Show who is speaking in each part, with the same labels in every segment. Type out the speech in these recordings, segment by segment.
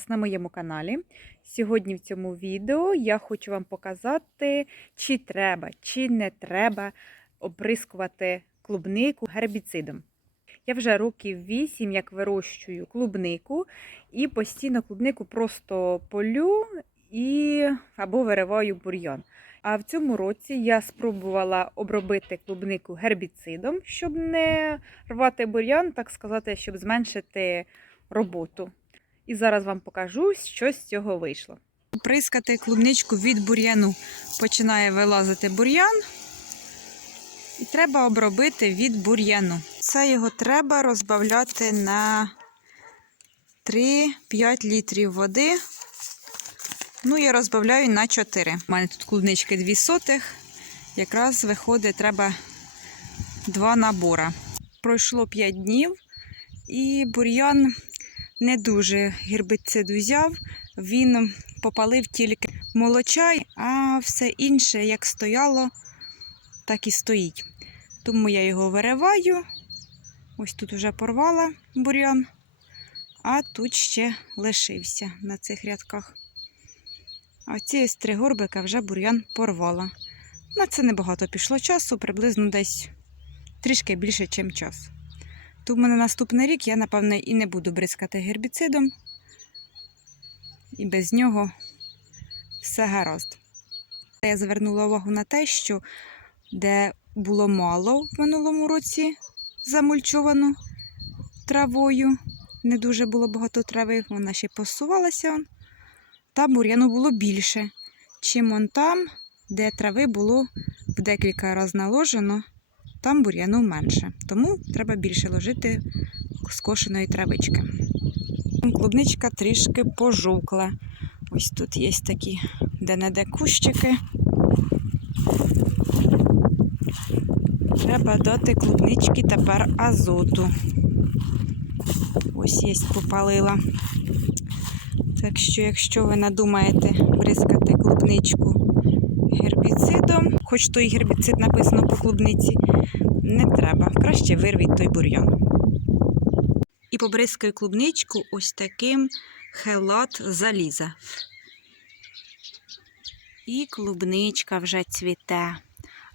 Speaker 1: вас на моєму каналі. Сьогодні в цьому відео я хочу вам показати, чи треба, чи не треба оприскувати клубнику гербіцидом. Я вже років 8 як вирощую клубнику і постійно клубнику просто полю і або вириваю бур'ян. А в цьому році я спробувала обробити клубнику гербіцидом, щоб не рвати бур'ян, так сказати, щоб зменшити роботу. І зараз вам покажу, що з цього вийшло. Прискати клубничку від бур'яну. Починає вилазити бур'ян. І треба обробити від бур'яну. Це його треба розбавляти на 3-5 літрів води. Ну, я розбавляю на 4. У мене тут клубнички 2 сотих. Якраз виходить, треба 2 набора. Пройшло 5 днів, і бур'ян не дуже гербицид взяв. Він попалив тільки молочай, а все інше, як стояло, так і стоїть. Тому я його вириваю. Ось тут вже порвала бур'ян, а тут ще лишився на цих рядках. А ці три горбика вже бур'ян порвала. На це небагато пішло часу, приблизно десь трішки більше, ніж час. Тому на наступний рік я, напевне, і не буду бризкати гербіцидом, і без нього все гаразд. Я звернула увагу на те, що де було мало в минулому році замульчовано травою, не дуже було багато трави, вона ще посувалася. Там бур'яну було більше, чим он там, де трави було в декілька разів наложено, там бур'яну менше. Тому треба більше ложити скошеної травички. Клубничка трішки пожовкла. Ось тут є такі де-не-де кущики. Треба дати клубнички тепер азоту. Ось є попалила. Так що, якщо ви надумаєте бризкати клубничку гербіцидом, хоч той гербіцид написано по клубниці, не треба. Краще вирвіть той бур'ян. І побризкаю клубничку ось таким хелат заліза. І клубничка вже цвіте.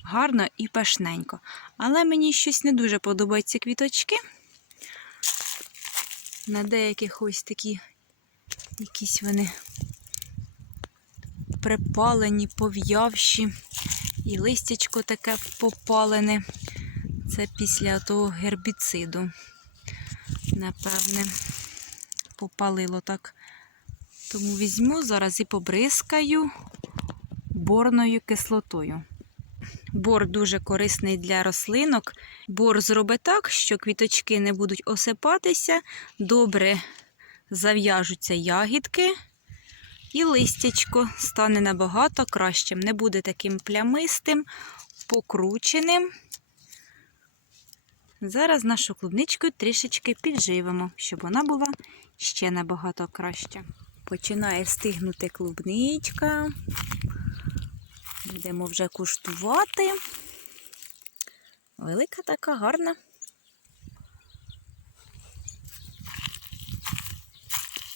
Speaker 1: Гарно і пашненько. Але мені щось не дуже подобаються квіточки. На деяких ось такі якісь вони припалені, пов'явші, і листячко таке попалене. Це після того гербіциду. Напевне, попалило так. Тому візьму зараз і побризкаю борною кислотою. Бор дуже корисний для рослинок. Бор зробить так, що квіточки не будуть осипатися, добре зав'яжуться ягідки, і листячко стане набагато кращим. Не буде таким плямистим, покрученим. Зараз нашу клубничку трішечки підживимо, щоб вона була ще набагато краща. Починає стигнути клубничка. Будемо вже куштувати. Велика така гарна.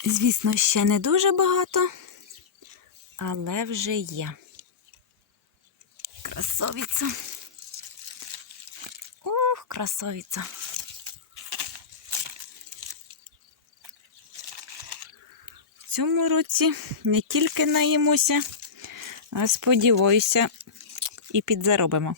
Speaker 1: Звісно, ще не дуже багато, але вже є. Красовиця. Ух, красовиця. В цьому році не тільки наїмося, а сподіваюся, і підзаробимо.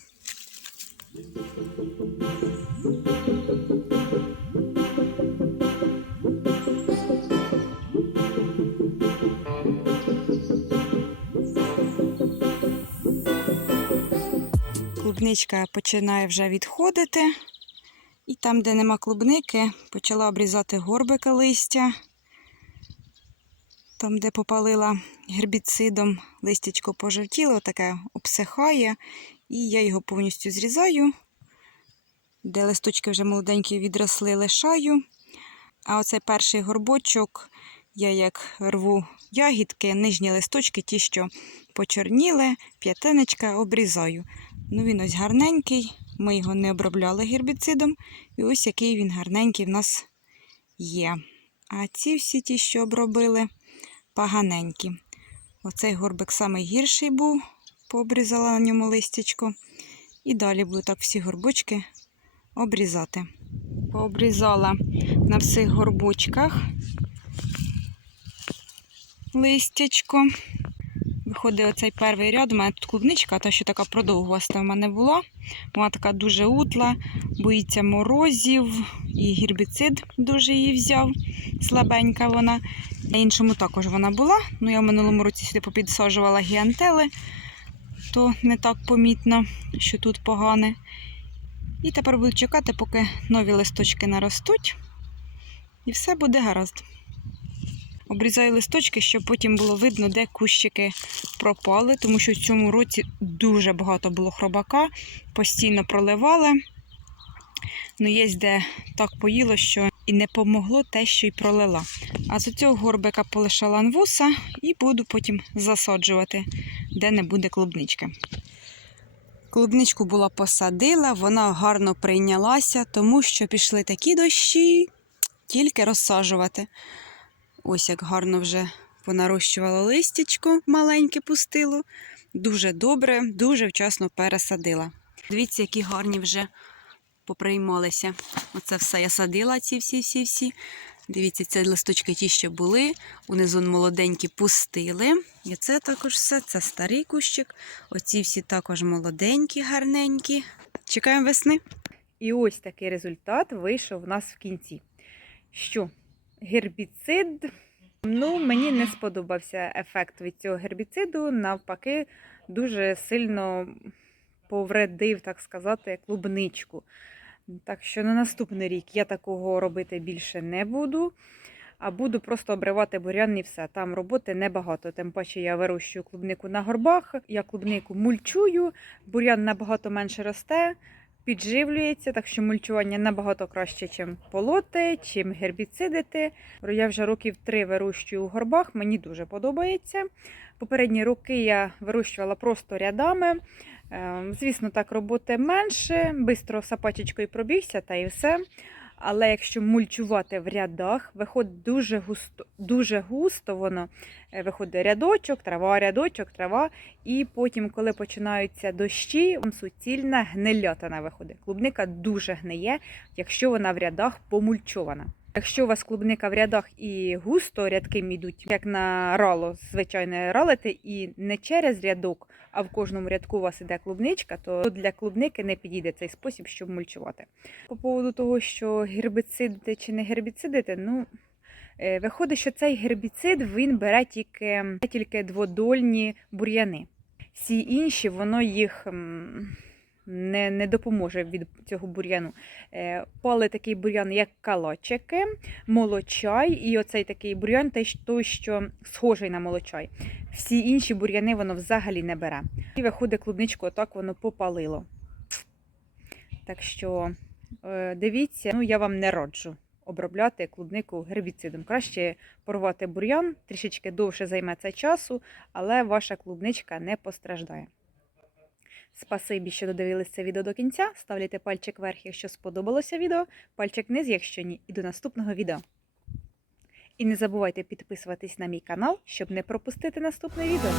Speaker 1: Клубничка починає вже відходити. І там, де нема клубники, почала обрізати горбика листя. Там, де попалила гербіцидом, листячко пожовтіло, таке обсихає. І я його повністю зрізаю. Де листочки вже молоденькі відросли, лишаю. А оцей перший горбочок, я як рву ягідки, нижні листочки, ті, що почорніли, п'ятиночка обрізаю. Ну, він ось гарненький, ми його не обробляли гербіцидом. І ось який він гарненький в нас є. А ці всі ті, що обробили,
Speaker 2: поганенькі. Оцей горбик самий гірший був, пообрізала на ньому листячко. І далі буду так всі горбочки обрізати. Пообрізала на всіх горбочках листячко. Виходить оцей перший ряд. У мене тут клубничка, та що така продовгуваста в мене була. Вона така дуже утла, боїться морозів і гербіцид дуже її взяв. Слабенька вона. На іншому також вона була. Ну, я в минулому році сюди попідсаджувала гіантели, то не так помітно, що тут погане. І тепер буду чекати, поки нові листочки наростуть, і все буде гаразд. Обрізаю листочки, щоб потім було видно, де кущики пропали, тому що в цьому році дуже багато було хробака, постійно проливали. Ну, є де так поїло, що і не помогло те, що й пролила. А з цього горбика полишала анвуса і буду потім засаджувати, де не буде клубнички. Клубничку була посадила, вона гарно прийнялася, тому що пішли такі дощі, тільки розсаджувати. Ось як гарно вже понарощувала листячко, маленьке пустило. Дуже добре, дуже вчасно пересадила. Дивіться, які гарні вже поприймалися. Оце все я садила, ці всі-всі-всі. Дивіться, це листочки ті, що були. Унизу молоденькі пустили. І це також все, це старий кущик. Оці всі також молоденькі, гарненькі. Чекаємо весни. І ось такий результат вийшов у нас в кінці. Що? Гербіцид. Ну, мені не сподобався ефект від цього гербіциду. Навпаки, дуже сильно повредив, так сказати, клубничку. Так що на наступний рік я такого робити більше не буду. А буду просто обривати бурян і все. Там роботи небагато. Тим паче я вирощую клубнику на горбах, я клубнику мульчую, бурян набагато менше росте, підживлюється, так що мульчування набагато краще, ніж полоти, чим гербіцидити. Я вже років три вирощую у горбах, мені дуже подобається. Попередні роки я вирощувала просто рядами. Ем, Звісно, так роботи менше, бистро сапачечкою пробігся та і все. Але якщо мульчувати в рядах, виходить дуже густо, дуже густо воно Е, виходить рядочок, трава, рядочок, трава. І потім, коли починаються дощі, суцільна гнильотина виходить. Клубника дуже гниє, якщо вона в рядах помульчована. Якщо у вас клубника в рядах і густо рядки йдуть, як на рало, звичайне ралите, і не через рядок, а в кожному рядку у вас іде клубничка, то для клубники не підійде цей спосіб, щоб мульчувати. По поводу того, що гербіцидити чи не гербіцидити, ну е, виходить, що цей гербіцид він бере тільки, тільки дводольні бур'яни. Всі інші, воно їх. Не, не допоможе від цього бур'яну. Е, Пали такий бур'ян, як калачики, молочай, і оцей такий бур'ян, той, той, що схожий на молочай. Всі інші бур'яни воно взагалі не бере. І виходить клубничку, отак воно попалило. Так що е, дивіться, ну я вам не раджу обробляти клубнику гербіцидом. Краще порвати бур'ян, трішечки довше займе це часу, але ваша клубничка не постраждає. Спасибі, що додивилися це відео до кінця. Ставляйте пальчик вверх, якщо сподобалося відео, пальчик вниз, якщо ні, і до наступного відео. І не забувайте підписуватись на мій канал, щоб не пропустити наступне відео.